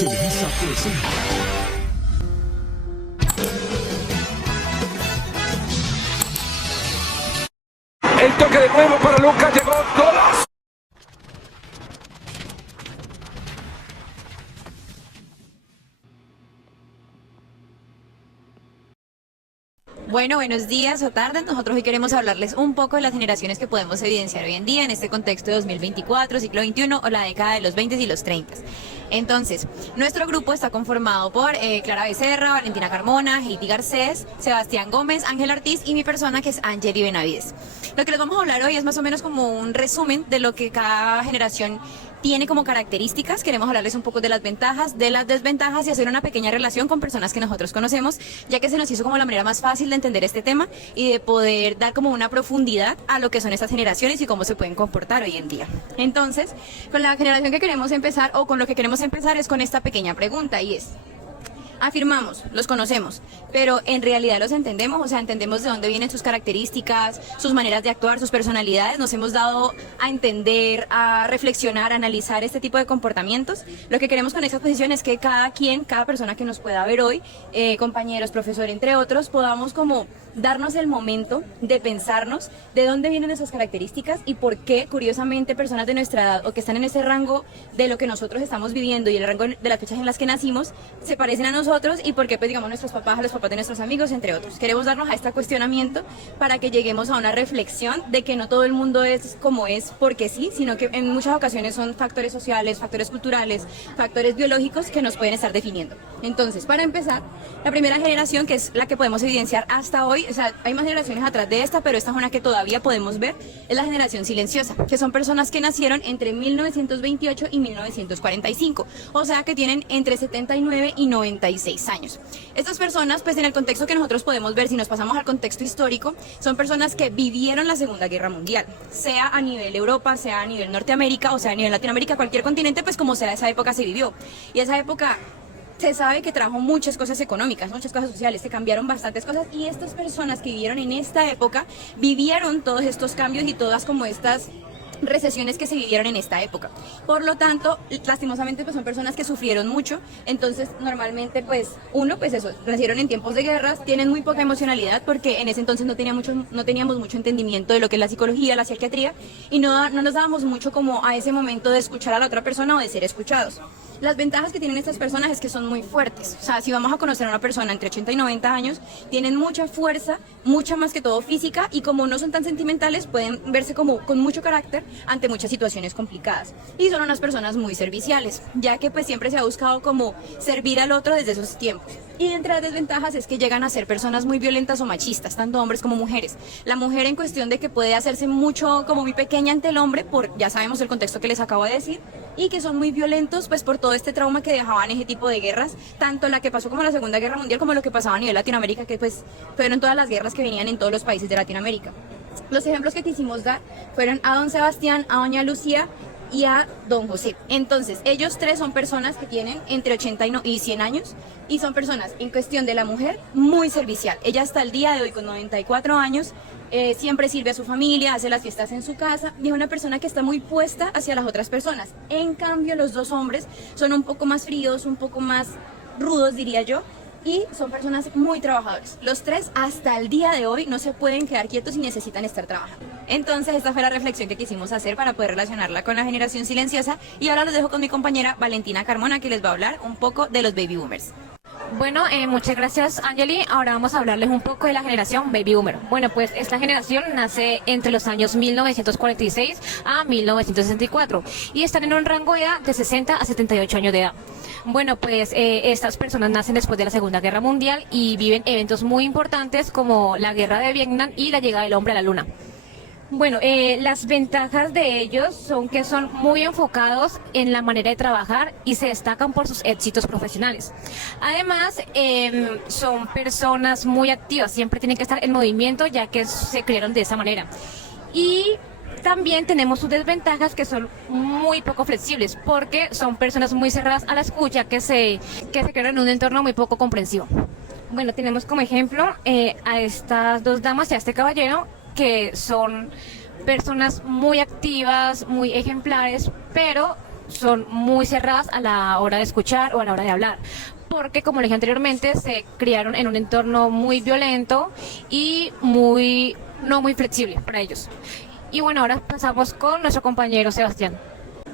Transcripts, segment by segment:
Televisa presenta. El toque de nuevo para Lucas, llegó golazo. Bueno, buenos días o tardes. Nosotros hoy queremos hablarles un poco de las generaciones que podemos evidenciar hoy en día en este contexto de 2024, siglo XXI o la década de los 20 y los 30. Entonces, nuestro grupo está conformado por Clara Becerra, Valentina Carmona, Heidi Garcés, Sebastián Gómez, Ángel Ortiz y mi persona que es Angeli Benavides. Lo que les vamos a hablar hoy es más o menos como un resumen de lo que cada generación tiene como características. Queremos hablarles un poco de las ventajas, de las desventajas y hacer una pequeña relación con personas que nosotros conocemos, ya que se nos hizo como la manera más fácil de entender este tema y de poder dar como una profundidad a lo que son estas generaciones y cómo se pueden comportar hoy en día. Entonces, con la generación que queremos empezar o con lo que queremos empezar es con esta pequeña pregunta y es: afirmamos, los conocemos, pero en realidad los entendemos, o sea, entendemos de dónde vienen sus características, sus maneras de actuar, sus personalidades, nos hemos dado a entender, a reflexionar, a analizar este tipo de comportamientos. Lo que queremos con esta exposición es que cada quien, cada persona que nos pueda ver hoy, compañeros, profesor, entre otros, podamos como darnos el momento de pensarnos de dónde vienen esas características y por qué, curiosamente, personas de nuestra edad o que están en ese rango de lo que nosotros estamos viviendo y el rango de las fechas en las que nacimos, se parecen a nosotros y por qué, pues, digamos, nuestros papás, a los papás de nuestros amigos, entre otros. Queremos darnos a este cuestionamiento para que lleguemos a una reflexión de que no todo el mundo es como es porque sí, sino que en muchas ocasiones son factores sociales, factores culturales, factores biológicos que nos pueden estar definiendo. Entonces, para empezar, la primera generación, que es la que podemos evidenciar hasta hoy, o sea, hay más generaciones atrás de esta, pero esta es una que todavía podemos ver, es la generación silenciosa, que son personas que nacieron entre 1928 y 1945, o sea, que tienen entre 79 y 96 años. Estas personas, pues en el contexto que nosotros podemos ver, si nos pasamos al contexto histórico, son personas que vivieron la Segunda Guerra Mundial, sea a nivel Europa, sea a nivel Norteamérica, o sea a nivel Latinoamérica, cualquier continente, pues como sea, esa época se vivió. Y esa época se sabe que trajo muchas cosas económicas, muchas cosas sociales, se cambiaron bastantes cosas y estas personas que vivieron en esta época vivieron todos estos cambios y todas como estas recesiones que se vivieron en esta época. Por lo tanto, lastimosamente, pues son personas que sufrieron mucho. Entonces, normalmente, pues eso, nacieron en tiempos de guerras, tienen muy poca emocionalidad porque en ese entonces no teníamos mucho entendimiento de lo que es la psicología, la psiquiatría y no nos dábamos mucho como a ese momento de escuchar a la otra persona o de ser escuchados. Las ventajas que tienen estas personas es que son muy fuertes. O sea, si vamos a conocer a una persona entre 80 y 90 años, tienen mucha fuerza, mucha más que todo física, y como no son tan sentimentales, pueden verse como con mucho carácter ante muchas situaciones complicadas. Y son unas personas muy serviciales, ya que pues siempre se ha buscado como servir al otro desde esos tiempos. Y entre las desventajas es que llegan a ser personas muy violentas o machistas, tanto hombres como mujeres. La mujer en cuestión de que puede hacerse mucho como muy pequeña ante el hombre, por ya sabemos el contexto que les acabo de decir, y que son muy violentos pues por todo este trauma que dejaban ese tipo de guerras, tanto la que pasó como la Segunda Guerra Mundial como lo que pasaba a nivel Latinoamérica, que pues fueron todas las guerras que venían en todos los países de Latinoamérica. Los ejemplos que quisimos dar fueron a don Sebastián, a doña Lucía y a don José. Entonces, ellos tres son personas que tienen entre 80 y 100 años y son personas, en cuestión de la mujer, muy servicial. Ella hasta el día de hoy, con 94 años, siempre sirve a su familia, hace las fiestas en su casa y es una persona que está muy puesta hacia las otras personas. En cambio, los dos hombres son un poco más fríos, un poco más rudos, diría yo, y son personas muy trabajadores. Los tres hasta el día de hoy no se pueden quedar quietos y necesitan estar trabajando. Entonces esta fue la reflexión que quisimos hacer para poder relacionarla con la generación silenciosa, y ahora los dejo con mi compañera Valentina Carmona, que les va a hablar un poco de los baby boomers. Bueno, muchas gracias, Angeli. Ahora vamos a hablarles un poco de la generación Baby Boomer. Bueno, pues esta generación nace entre los años 1946 a 1964 y están en un rango de edad de 60 a 78 años de edad. Bueno, pues estas personas nacen después de la Segunda Guerra Mundial y viven eventos muy importantes como la Guerra de Vietnam y la llegada del hombre a la Luna. Bueno, las ventajas de ellos son que son muy enfocados en la manera de trabajar y se destacan por sus éxitos profesionales. Además, son personas muy activas, siempre tienen que estar en movimiento ya que se criaron de esa manera. Y también tenemos sus desventajas, que son muy poco flexibles porque son personas muy cerradas a la escucha, que se crean en un entorno muy poco comprensivo. Bueno, tenemos como ejemplo a estas dos damas y a este caballero, que son personas muy activas, muy ejemplares, pero son muy cerradas a la hora de escuchar o a la hora de hablar. Porque, como le dije anteriormente, se criaron en un entorno muy violento y no muy flexible para ellos. Y bueno, ahora pasamos con nuestro compañero Sebastián.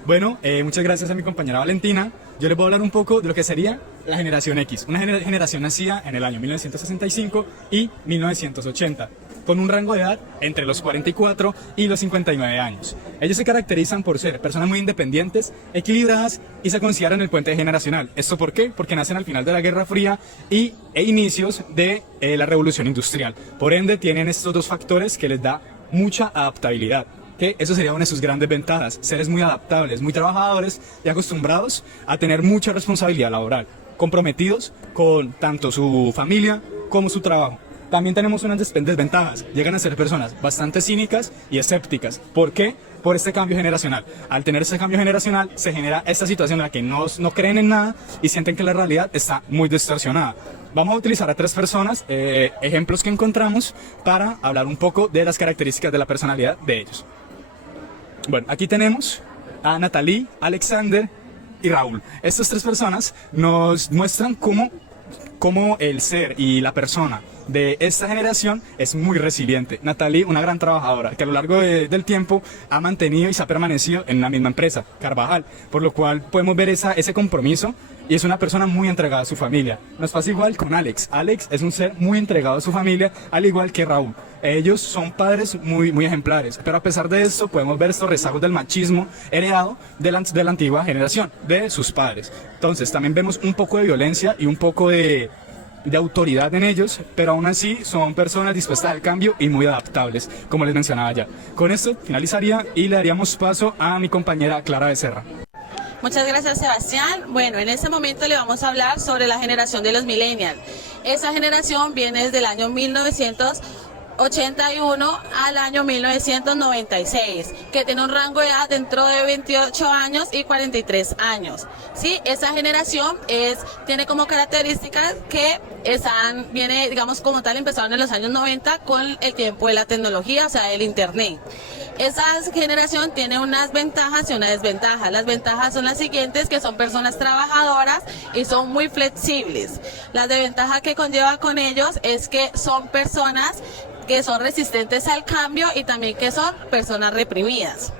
Bueno, muchas gracias a mi compañera Valentina. Yo les voy a hablar un poco de lo que sería la generación X, una generación nacida en el año 1965 y 1980, con un rango de edad entre los 44 y los 59 años. Ellos se caracterizan por ser personas muy independientes, equilibradas y se consideran el puente generacional. ¿Esto por qué? Porque nacen al final de la Guerra Fría e inicios de la Revolución Industrial. Por ende, tienen estos dos factores que les da mucha adaptabilidad. Que eso sería una de sus grandes ventajas, seres muy adaptables, muy trabajadores y acostumbrados a tener mucha responsabilidad laboral, comprometidos con tanto su familia como su trabajo. También tenemos unas desventajas, llegan a ser personas bastante cínicas y escépticas. ¿Por qué? Por este cambio generacional. Al tener este cambio generacional se genera esta situación en la que no creen en nada y sienten que la realidad está muy distorsionada. Vamos a utilizar a 3 personas, ejemplos que encontramos, para hablar un poco de las características de la personalidad de ellos. Bueno, aquí tenemos a Natalie, Alexander y Raúl. Estas 3 personas nos muestran cómo el ser y la persona de esta generación es muy resiliente. Natalie, una gran trabajadora, que a lo largo del tiempo ha mantenido y se ha permanecido en la misma empresa, Carvajal, por lo cual podemos ver ese compromiso y es una persona muy entregada a su familia. Nos pasa igual con Alex. Alex es un ser muy entregado a su familia, al igual que Raúl. Ellos son padres muy ejemplares, pero a pesar de esto podemos ver estos rezagos del machismo heredado de la antigua generación, de sus padres. Entonces también vemos un poco de violencia y un poco de autoridad en ellos, pero aún así son personas dispuestas al cambio y muy adaptables, como les mencionaba ya. Con esto finalizaría y le daríamos paso a mi compañera Clara Becerra. Muchas gracias, Sebastián. Bueno, en este momento le vamos a hablar sobre la generación de los millennials. Esa generación viene desde el año 1981 al año 1996, que tiene un rango de edad dentro de 28 años y 43 años. Sí, esa generación tiene como características que viene, digamos como tal, empezaron en los años 90 con el tiempo de la tecnología, o sea, el internet. Esa generación tiene unas ventajas y una desventaja. Las ventajas son las siguientes, que son personas trabajadoras y son muy flexibles. La desventaja que conlleva con ellos es que son personas que son resistentes al cambio y también que son personas reprimidas.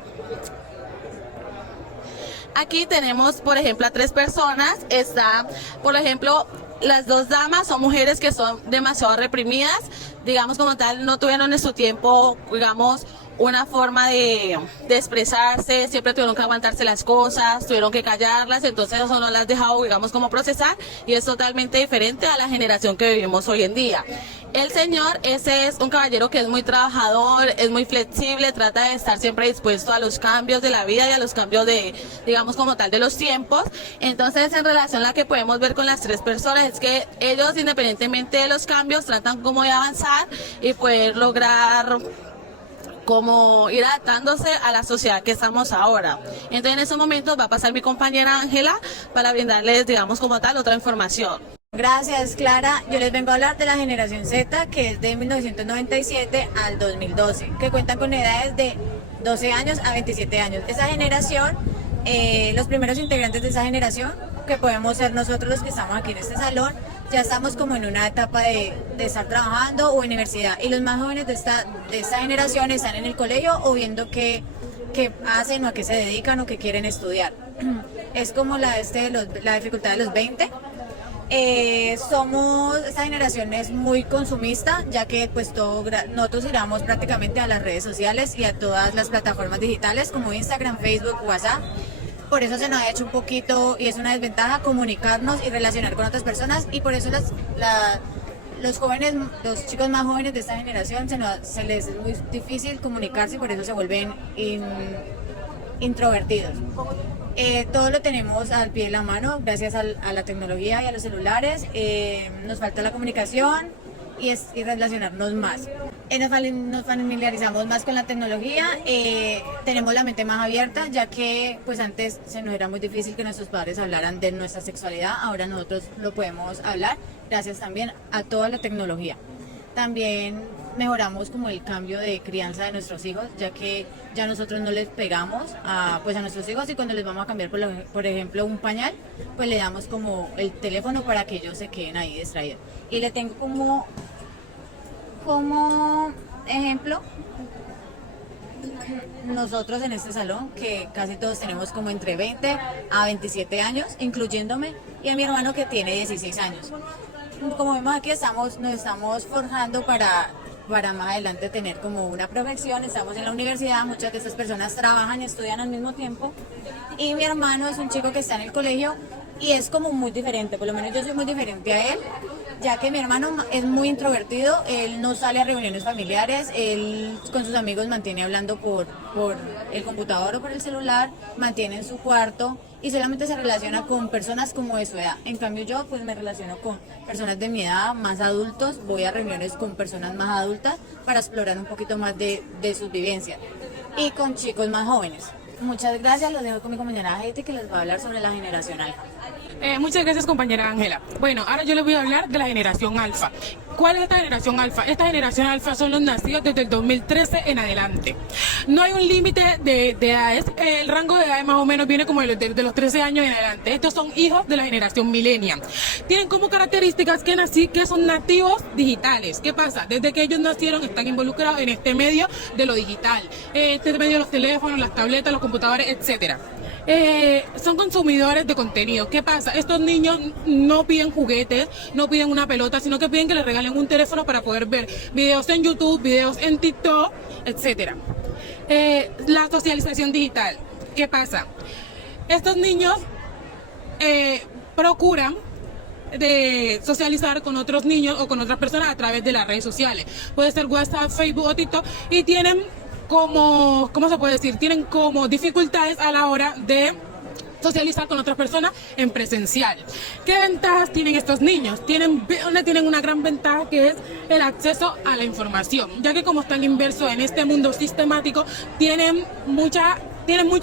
Aquí tenemos, por ejemplo, a 3 personas. Está, por ejemplo, las 2 damas son mujeres que son demasiado reprimidas, digamos como tal, no tuvieron en su tiempo, digamos, una forma de expresarse, siempre tuvieron que aguantarse las cosas, tuvieron que callarlas, entonces eso no las dejado, digamos, como procesar, y es totalmente diferente a la generación que vivimos hoy en día. El señor, ese es un caballero que es muy trabajador, es muy flexible, trata de estar siempre dispuesto a los cambios de la vida y a los cambios de, digamos, como tal, de los tiempos. Entonces, en relación a la que podemos ver con las 3 personas, es que ellos, independientemente de los cambios, tratan como de avanzar y poder lograr como ir adaptándose a la sociedad que estamos ahora. Entonces, en esos momentos va a pasar mi compañera Ángela para brindarles, digamos, como tal, otra información. Gracias, Clara. Yo les vengo a hablar de la generación Z, que es de 1997 al 2012, que cuentan con edades de 12 años a 27 años. Esa generación, los primeros integrantes de esa generación, que podemos ser nosotros los que estamos aquí en este salón, ya estamos como en una etapa de estar trabajando o universidad, y los más jóvenes de esta generación están en el colegio o viendo qué hacen o a qué se dedican o qué quieren estudiar. Es como la dificultad de los 20. Esta generación es muy consumista, ya que pues nosotros giramos prácticamente a las redes sociales y a todas las plataformas digitales como Instagram, Facebook, WhatsApp. Por eso se nos ha hecho un poquito, y es una desventaja, comunicarnos y relacionar con otras personas, y por eso los chicos más jóvenes de esta generación se les es muy difícil comunicarse y por eso se vuelven introvertidos. Todo lo tenemos al pie de la mano gracias a la tecnología y a los celulares. Nos falta la comunicación y relacionarnos más. Nos familiarizamos más con la tecnología, tenemos la mente más abierta, ya que pues antes se nos era muy difícil que nuestros padres hablaran de nuestra sexualidad. Ahora nosotros lo podemos hablar gracias también a toda la tecnología. También mejoramos como el cambio de crianza de nuestros hijos, ya que ya nosotros no les pegamos a nuestros hijos, y cuando les vamos a cambiar, por ejemplo, un pañal, pues le damos como el teléfono para que ellos se queden ahí distraídos. Y le tengo como ejemplo, nosotros en este salón, que casi todos tenemos como entre 20 a 27 años, incluyéndome, y a mi hermano que tiene 16 años. Como vemos aquí, nos estamos forjando para más adelante tener como una profesión. Estamos en la universidad, muchas de estas personas trabajan y estudian al mismo tiempo, y mi hermano es un chico que está en el colegio y es como muy diferente, por lo menos yo soy muy diferente a él, ya que mi hermano es muy introvertido, él no sale a reuniones familiares, él con sus amigos mantiene hablando por el computador o por el celular, mantiene en su cuarto y solamente se relaciona con personas como de su edad. En cambio yo pues me relaciono con personas de mi edad, más adultos, voy a reuniones con personas más adultas para explorar un poquito más de sus vivencias, y con chicos más jóvenes. Muchas gracias, los dejo con mi compañera Heidi, que les va a hablar sobre la generación alfa. Muchas gracias, compañera Ángela. Bueno, ahora yo les voy a hablar de la generación alfa. ¿Cuál es esta generación alfa? Esta generación alfa son los nacidos desde el 2013 en adelante. No hay un límite de edades, el rango de edades más o menos viene como de los 13 años en adelante. Estos son hijos de la generación millennial. Tienen como características que son nativos digitales. ¿Qué pasa? Desde que ellos nacieron están involucrados en este medio de lo digital, este medio de los teléfonos, las tabletas, los computadores, etcétera. Son consumidores de contenido. ¿Qué pasa? Estos niños no piden juguetes, no piden una pelota, sino que piden que les regalen un teléfono para poder ver videos en YouTube, videos en TikTok, etcétera. La socialización digital. ¿Qué pasa? Estos niños procuran de socializar con otros niños o con otras personas a través de las redes sociales. Puede ser WhatsApp, Facebook o TikTok, y tienen como, ¿cómo se puede decir? Tienen como dificultades a la hora de socializar con otras personas en presencial. ¿Qué ventajas tienen estos niños? Tienen una gran ventaja, que es el acceso a la información, ya que como están inmersos en este mundo sistemático, tienen mucho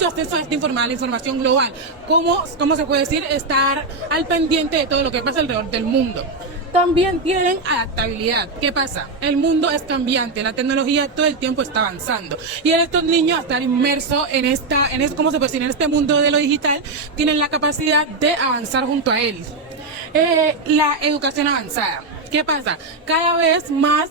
acceso a la información global. ¿Cómo se puede decir? Estar al pendiente de todo lo que pasa alrededor del mundo. También tienen adaptabilidad. ¿Qué pasa? El mundo es cambiante, la tecnología todo el tiempo está avanzando. Y estos niños, al estar inmersos en este mundo de lo digital, tienen la capacidad de avanzar junto a él. La educación avanzada. ¿Qué pasa? Cada vez más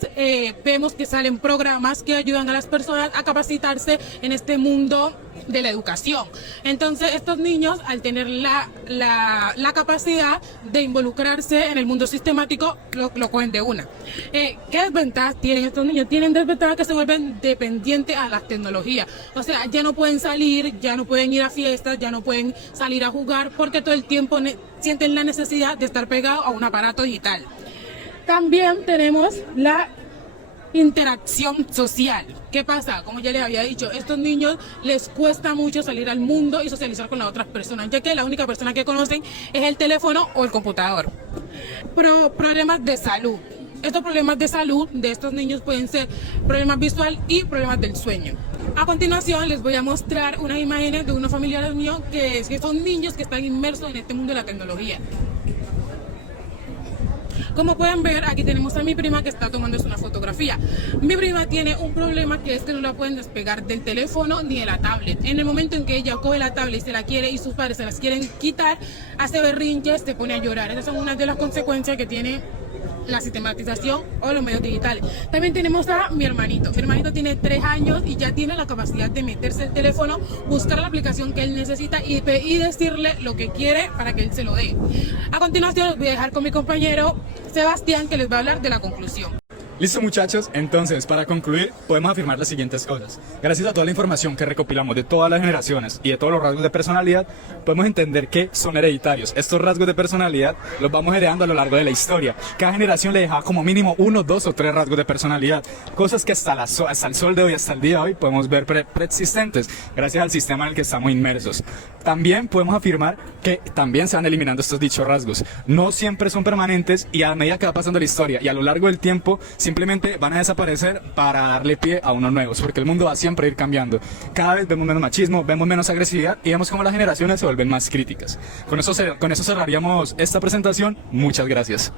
vemos que salen programas que ayudan a las personas a capacitarse en este mundo de la educación. Entonces estos niños, al tener la capacidad de involucrarse en el mundo sistemático, lo cogen de una. ¿Qué desventajas tienen estos niños? Tienen desventajas que se vuelven dependientes a las tecnologías. O sea, ya no pueden salir, ya no pueden ir a fiestas, ya no pueden salir a jugar, porque todo el tiempo sienten la necesidad de estar pegados a un aparato digital. También tenemos la interacción social. ¿Qué pasa? Como ya les había dicho, a estos niños les cuesta mucho salir al mundo y socializar con las otras personas, ya que la única persona que conocen es el teléfono o el computador. Problemas de salud. Estos problemas de salud de estos niños pueden ser problemas visuales y problemas del sueño. A continuación les voy a mostrar unas imágenes de unos familiares míos que son niños que están inmersos en este mundo de la tecnología. Como pueden ver, aquí tenemos a mi prima que está tomándose una fotografía. Mi prima tiene un problema, que es que no la pueden despegar del teléfono ni de la tablet. En el momento en que ella coge la tablet y se la quiere, y sus padres se las quieren quitar, hace berrinches, se pone a llorar. Esas son unas de las consecuencias que tiene la sistematización o los medios digitales. También tenemos a mi hermanito. Mi hermanito tiene 3 años y ya tiene la capacidad de meterse el teléfono, buscar la aplicación que él necesita y decirle lo que quiere para que él se lo dé. A continuación les voy a dejar con mi compañero Sebastián, que les va a hablar de la conclusión. Listo, muchachos, entonces para concluir podemos afirmar las siguientes cosas. Gracias a toda la información que recopilamos de todas las generaciones y de todos los rasgos de personalidad, podemos entender que son hereditarios. Estos rasgos de personalidad los vamos heredando a lo largo de la historia. Cada generación le deja como mínimo 1, 2 o 3 rasgos de personalidad, cosas que hasta el sol de hoy, hasta el día de hoy, podemos ver preexistentes gracias al sistema en el que estamos inmersos. También podemos afirmar que también se van eliminando estos dichos rasgos. No siempre son permanentes, y a medida que va pasando la historia y a lo largo del tiempo, simplemente van a desaparecer para darle pie a unos nuevos, porque el mundo va siempre a ir cambiando. Cada vez vemos menos machismo, vemos menos agresividad y vemos cómo las generaciones se vuelven más críticas. Con eso cerraríamos esta presentación. Muchas gracias.